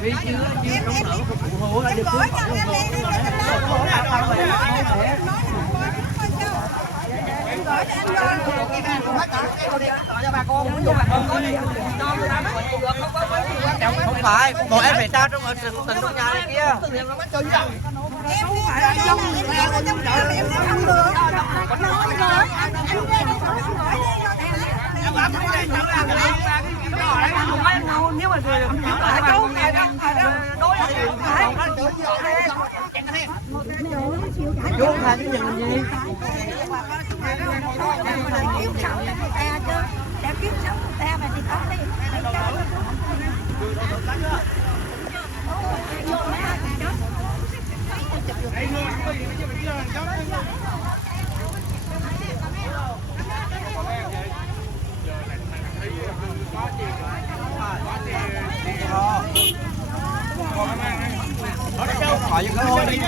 vì chưa không nợ phục vụ hữu là được cứu không phải bọn em phải trao trong ở từng trong nhà này kia Em không phải là trong chợ em không được. Nếu mà vô thành cái gì để kiếm sống người ta mà thì không đi. hỏi những cái thôi đi